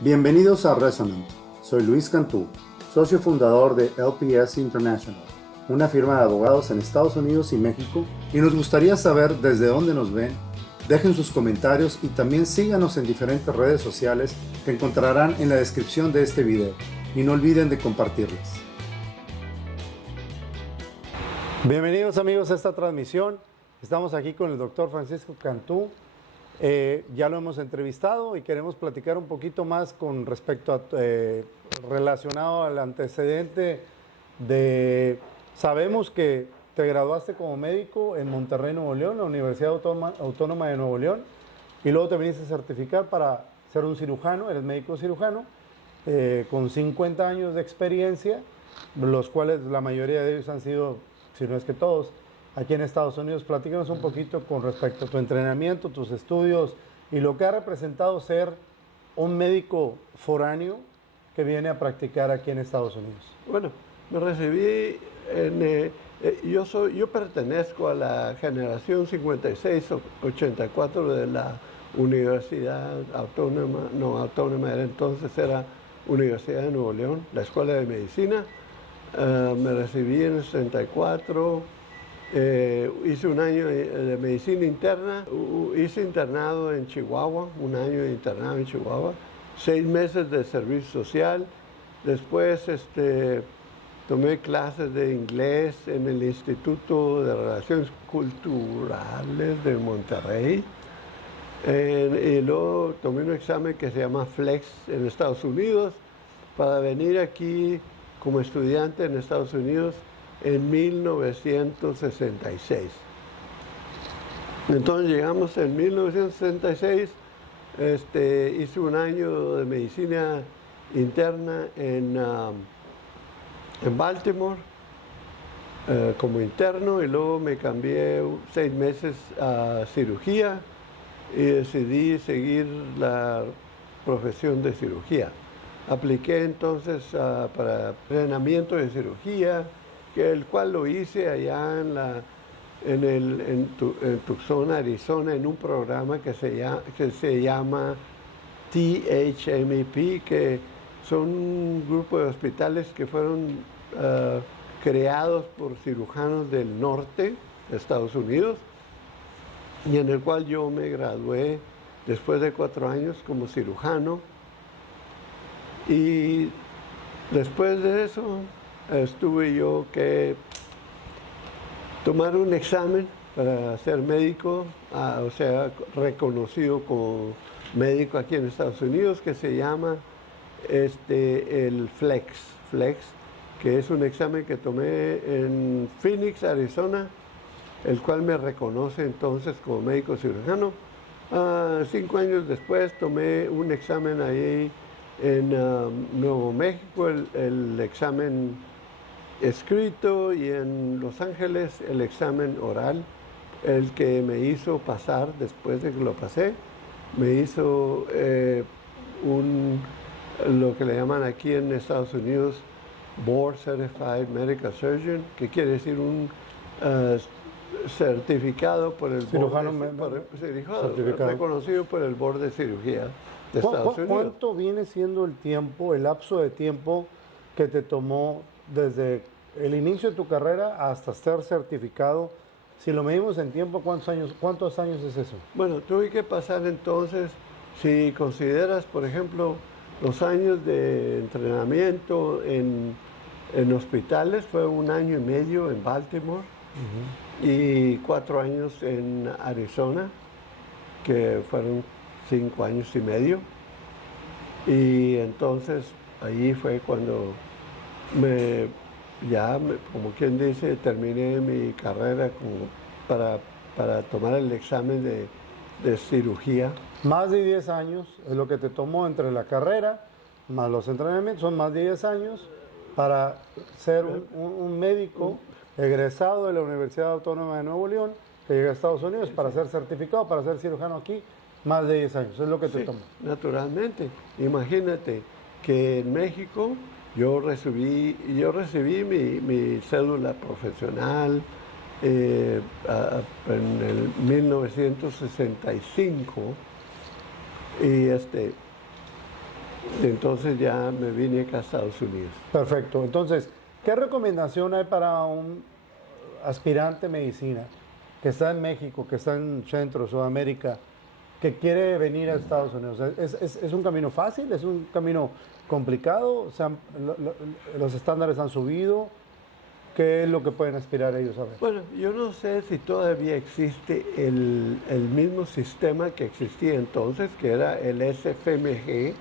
Bienvenidos a Resonant. Soy Luis Cantú, socio fundador de LPS International, una firma de abogados en Estados Unidos y México, y nos gustaría saber desde dónde nos ven. Dejen sus comentarios y también síganos en diferentes redes sociales que encontrarán en la descripción de este video, y no olviden de compartirlas. Bienvenidos amigos a esta transmisión. Estamos aquí con el doctor Francisco Cantú. Ya lo hemos entrevistado y queremos platicar un poquito más con respecto a relacionado al antecedente de... Sabemos que te graduaste como médico en Monterrey, Nuevo León, la Universidad Autónoma de Nuevo León, y luego te viniste a certificar para ser un cirujano. Eres médico cirujano con 50 años de experiencia, los cuales la mayoría de ellos han sido, si no es que todos, aquí en Estados Unidos. Platícanos un poquito con respecto a tu entrenamiento, tus estudios y lo que ha representado ser un médico foráneo que viene a practicar aquí en Estados Unidos. Bueno, me recibí yo pertenezco a la generación 56-84 de la Universidad Autónoma, entonces era Universidad de Nuevo León, la Escuela de Medicina. Me recibí en el 64. Hice un año de medicina interna, hice internado en Chihuahua, un año de internado en Chihuahua, 6 meses de servicio social. Después tomé clases de inglés en el Instituto de Relaciones Culturales de Monterrey. Y luego tomé un examen que se llama FLEX en Estados Unidos para venir aquí como estudiante en Estados Unidos en 1966. Entonces llegamos en 1966, hice un año de medicina interna en Baltimore como interno, y luego me cambié 6 meses a cirugía y decidí seguir la profesión de cirugía. Apliqué entonces para entrenamiento de cirugía, el cual lo hice allá en Tucson, Arizona, en un programa que se llama THMP, que son un grupo de hospitales que fueron creados por cirujanos del norte de Estados Unidos, y en el cual yo me gradué después de 4 años como cirujano. Y después de eso tuve yo que tomar un examen para ser médico, o sea, reconocido como médico aquí en Estados Unidos, que se llama el FLEX, que es un examen que tomé en Phoenix, Arizona, el cual me reconoce entonces como médico cirujano. 5 años después tomé un examen ahí en Nuevo México, el examen escrito, y en Los Ángeles el examen oral, el que me hizo pasar. Después de que lo pasé, me hizo lo que le llaman aquí en Estados Unidos Board Certified Medical Surgeon, que quiere decir un certificado por el Cirujano certificado, reconocido por el Board de Cirugía de Estados Unidos. ¿Cuánto viene siendo el tiempo, el lapso de tiempo que te tomó desde el inicio de tu carrera hasta ser certificado? Si lo medimos en tiempo, ¿cuántos años es eso? Bueno, tuve que pasar entonces, si consideras, por ejemplo, los años de entrenamiento en hospitales, fue 1 año y medio en Baltimore, y 4 años en Arizona, que fueron 5 años y medio. Y entonces ahí fue cuando como quien dice, terminé mi carrera para tomar el examen de cirugía. Más de 10 años es lo que te tomó entre la carrera más los entrenamientos, son más de 10 años para ser un médico egresado de la Universidad Autónoma de Nuevo León, que llega a Estados Unidos para ser certificado, para ser cirujano aquí. Más de 10 años, es lo que te tomó. Naturalmente. Imagínate que en México yo recibí mi cédula profesional en el 1965, Entonces ya me vine acá a Estados Unidos. Perfecto. Entonces, ¿qué recomendación hay para un aspirante a medicina que está en México, que está en Centro, Sudamérica, que quiere venir a Estados Unidos? ¿Es un camino fácil? ¿Es un camino complicado? ¿Los estándares han subido? ¿Qué es lo que pueden aspirar ellos a ver? Bueno, yo no sé si todavía existe el mismo sistema que existía entonces, que era el SFMG,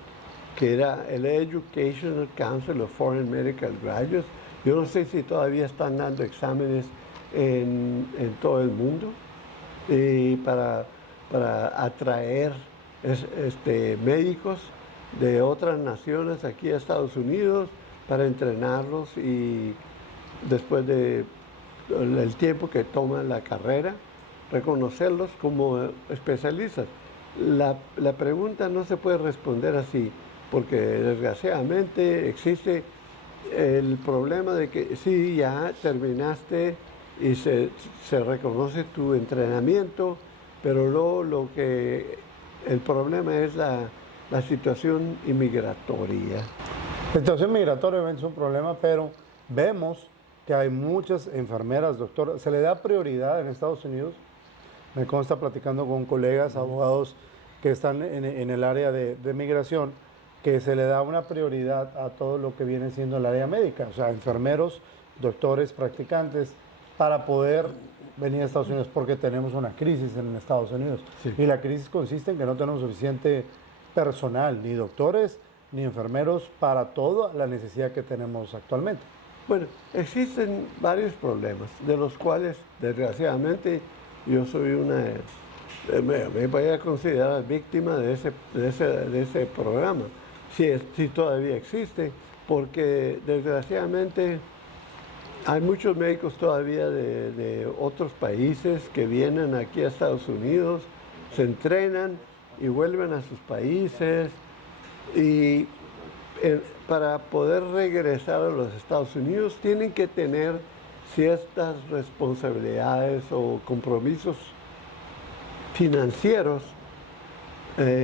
que era el Educational Council of Foreign Medical Graduates. Yo no sé si todavía están dando exámenes en todo el mundo para atraer médicos de otras naciones aquí a Estados Unidos para entrenarlos y después de el tiempo que toma la carrera, reconocerlos como especialistas. La pregunta no se puede responder así, porque desgraciadamente existe el problema de que sí, ya terminaste y se reconoce tu entrenamiento, pero luego el problema es la situación inmigratoria. La situación migratoria es un problema, pero vemos que hay muchas enfermeras, doctor. Se le da prioridad en Estados Unidos. Me consta platicando con colegas, abogados que están en el área de migración, que se le da una prioridad a todo lo que viene siendo el área médica, o sea, enfermeros, doctores, practicantes, para poder venir a Estados Unidos porque tenemos una crisis en Estados Unidos. Sí. Y la crisis consiste en que no tenemos suficiente personal, ni doctores, ni enfermeros para toda la necesidad que tenemos actualmente. Bueno, existen varios problemas, de los cuales, desgraciadamente, yo soy me voy a considerar víctima de ese programa, si todavía existe, porque desgraciadamente hay muchos médicos todavía de otros países que vienen aquí a Estados Unidos, se entrenan y vuelven a sus países y para poder regresar a los Estados Unidos tienen que tener ciertas responsabilidades o compromisos financieros,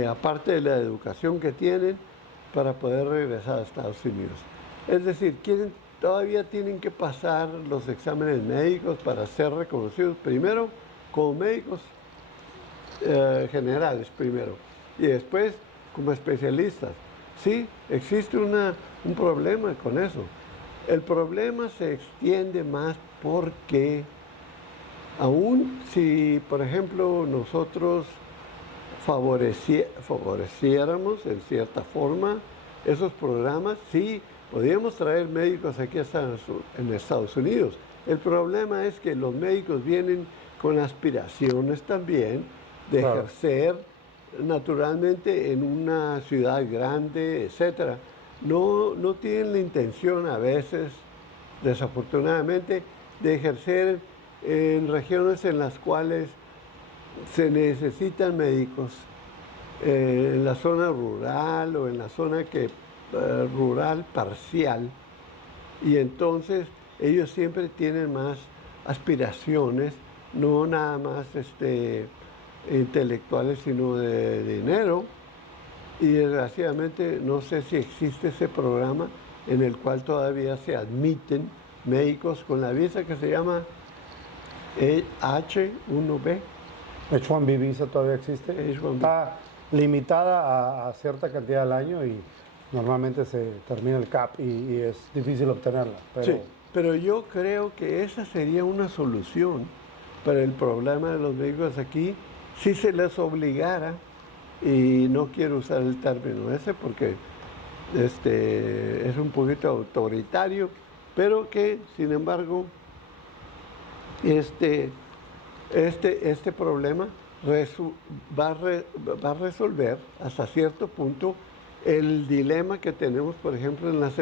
aparte de la educación que tienen, para poder regresar a Estados Unidos. Es decir, todavía tienen que pasar los exámenes médicos para ser reconocidos primero como médicos generales primero y después como especialistas. Sí, existe un problema con eso. El problema se extiende más porque aún si, por ejemplo, nosotros favoreciéramos en cierta forma esos programas, sí, podríamos traer médicos aquí en Estados Unidos. El problema es que los médicos vienen con aspiraciones también de ejercer naturalmente en una ciudad grande, etcétera. No tienen la intención a veces, desafortunadamente, de ejercer en regiones en las cuales se necesitan médicos, en la zona rural o en la zona rural parcial, y entonces ellos siempre tienen más aspiraciones, no nada más intelectuales, sino de dinero, y desgraciadamente no sé si existe ese programa en el cual todavía se admiten médicos con la visa que se llama H1B. H1B visa todavía existe. H1B. Está limitada a cierta cantidad al año y normalmente se termina el CAP y es difícil obtenerla. Sí, pero yo creo que esa sería una solución para el problema de los médicos aquí si se les obligara, y no quiero usar el término ese porque es un poquito autoritario, pero que sin embargo este problema va a resolver hasta cierto punto el dilema que tenemos, por ejemplo, en las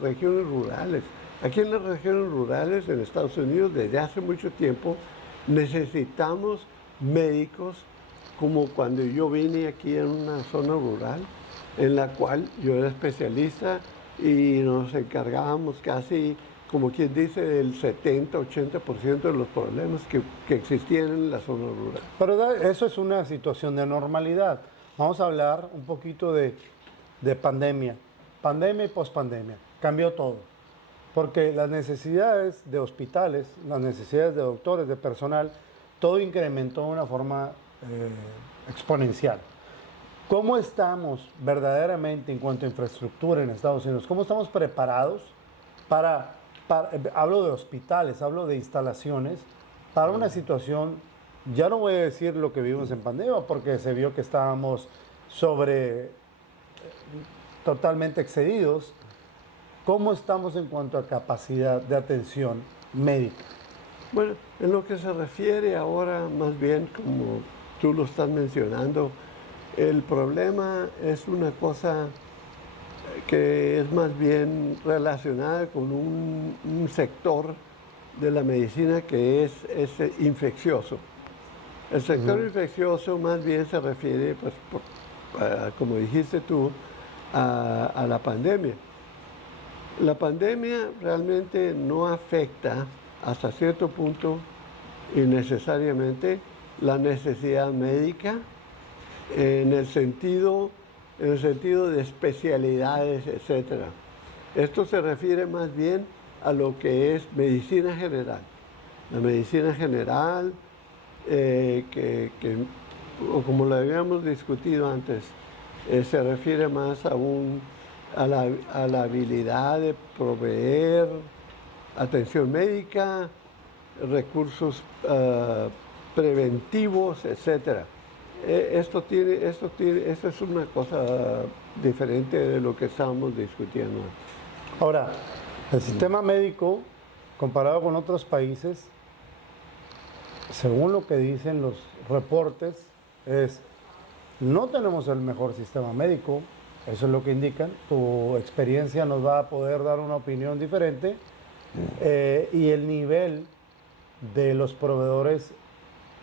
regiones rurales. Aquí en las regiones rurales en Estados Unidos desde hace mucho tiempo necesitamos médicos, como cuando yo vine aquí en una zona rural en la cual yo era especialista y nos encargábamos casi, como quien dice, del 70-80% de los problemas que existían en la zona rural. Pero eso es una situación de normalidad. Vamos a hablar un poquito de de pandemia, pandemia y pospandemia, cambió todo. Porque las necesidades de hospitales, las necesidades de doctores, de personal, todo incrementó de una forma exponencial. ¿Cómo estamos verdaderamente en cuanto a infraestructura en Estados Unidos? ¿Cómo estamos preparados hablo de hospitales, hablo de instalaciones, para una situación, ya no voy a decir lo que vivimos en pandemia, porque se vio que estábamos totalmente excedidos? ¿Cómo estamos en cuanto a capacidad de atención médica? Bueno, en lo que se refiere ahora, más bien, como tú lo estás mencionando, el problema es una cosa que es más bien relacionada con un sector de la medicina que es infeccioso. El sector infeccioso más bien se refiere, pues, como dijiste tú, a la pandemia. La pandemia realmente no afecta hasta cierto punto innecesariamente la necesidad médica en el sentido de especialidades, etc. Esto se refiere más bien a lo que es medicina general. La medicina general, o como lo habíamos discutido antes, se refiere más a la habilidad de proveer atención médica, recursos preventivos, etc. Esto es una cosa diferente de lo que estábamos discutiendo. Ahora, el sistema médico, comparado con otros países, según lo que dicen los reportes, no tenemos el mejor sistema médico, eso es lo que indican. Tu experiencia nos va a poder dar una opinión diferente, y el nivel de los proveedores,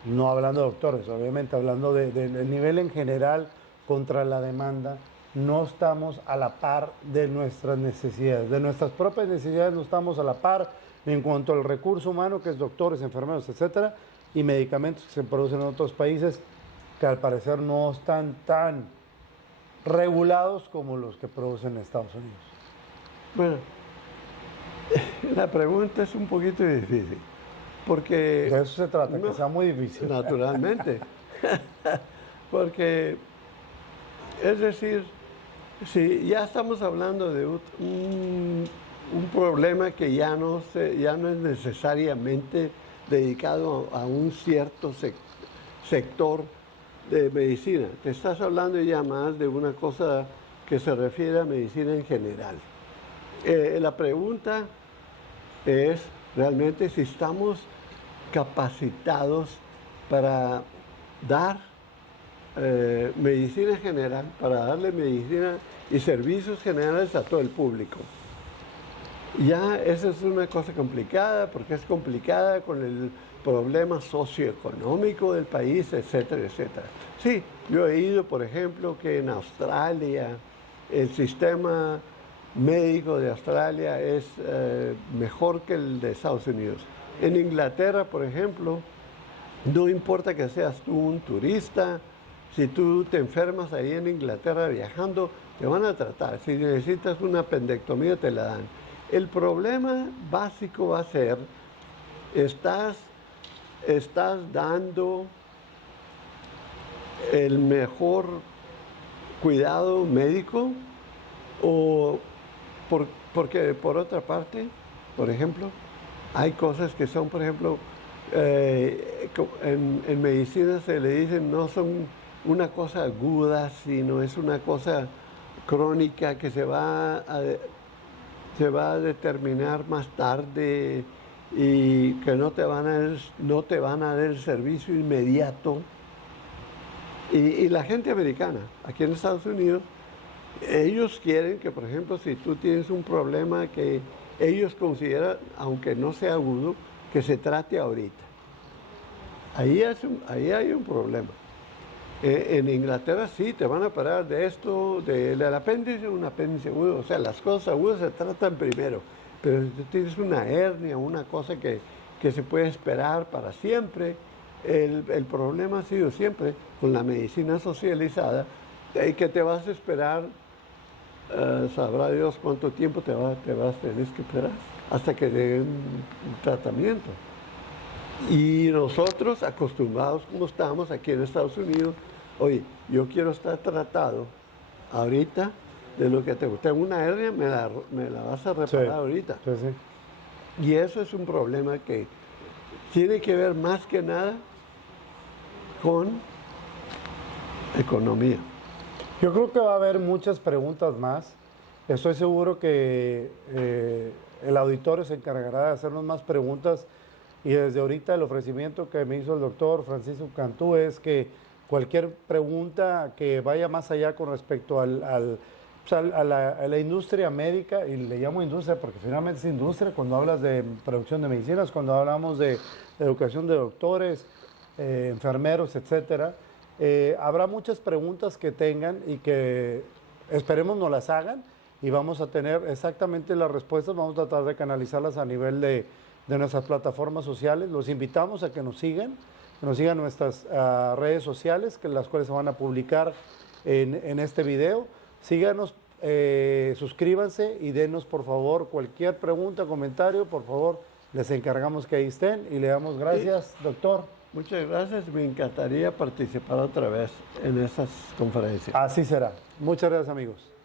no hablando de doctores, obviamente, hablando del nivel en general contra la demanda, no estamos a la par de nuestras necesidades, de nuestras propias necesidades no estamos a la par en cuanto al recurso humano, que es doctores, enfermeros, etcétera, y medicamentos que se producen en otros países que al parecer no están tan regulados como los que producen en Estados Unidos. Bueno, la pregunta es un poquito difícil, porque... De eso se trata, que sea muy difícil. Naturalmente. Porque, es decir, si ya estamos hablando de un problema que ya no es necesariamente dedicado a un cierto sector de medicina. Te estás hablando ya más de una cosa que se refiere a medicina en general. La pregunta es realmente si estamos capacitados para dar medicina general, para darle medicina y servicios generales a todo el público. Ya esa es una cosa complicada, porque es complicada con el problema socioeconómico del país, etcétera, etcétera. Sí, yo he ido, por ejemplo, que en Australia el sistema médico de Australia es mejor que el de Estados Unidos. En Inglaterra, por ejemplo, no importa que seas tú un turista, si tú te enfermas ahí en Inglaterra viajando, te van a tratar. Si necesitas una apendectomía, te la dan. El problema básico va a ser, ¿estás dando el mejor cuidado médico? O porque por otra parte, por ejemplo, hay cosas que son, por ejemplo, en medicina se le dicen no son una cosa aguda, sino es una cosa crónica que se va a determinar más tarde y que no te van a dar el servicio inmediato. Y la gente americana, aquí en Estados Unidos, ellos quieren que, por ejemplo, si tú tienes un problema que ellos consideran, aunque no sea agudo, que se trate ahorita. Ahí hay un problema. En Inglaterra sí, te van a operar de esto, del apéndice, un apéndice agudo. O sea, las cosas agudas se tratan primero. Pero si tú tienes una hernia, una cosa que se puede esperar para siempre, el problema ha sido siempre con la medicina socializada, que te vas a esperar sabrá Dios cuánto tiempo te vas a tener que esperar hasta que den un tratamiento. Y nosotros, acostumbrados como estamos aquí en Estados Unidos, oye, yo quiero estar tratado ahorita de lo que tengo una hernia, me la vas a reparar Sí, ahorita. sí, sí. Y eso es un problema que tiene que ver más que nada con economía. Yo creo que va a haber muchas preguntas más. Estoy seguro que el auditorio se encargará de hacernos más preguntas y desde ahorita el ofrecimiento que me hizo el doctor Francisco Cantú es que cualquier pregunta que vaya más allá con respecto a la industria médica, y le llamo industria porque finalmente es industria cuando hablas de producción de medicinas, cuando hablamos de educación de doctores, enfermeros, etcétera. Habrá muchas preguntas que tengan y que esperemos nos las hagan y vamos a tener exactamente las respuestas, vamos a tratar de canalizarlas a nivel de nuestras plataformas sociales. Los invitamos a que nos sigan nuestras redes sociales, que las cuales se van a publicar en este video. Síganos, suscríbanse y denos por favor cualquier pregunta, comentario, por favor, les encargamos que ahí estén y le damos gracias, doctor. Muchas gracias, me encantaría participar otra vez en estas conferencias. Así será. Muchas gracias, amigos.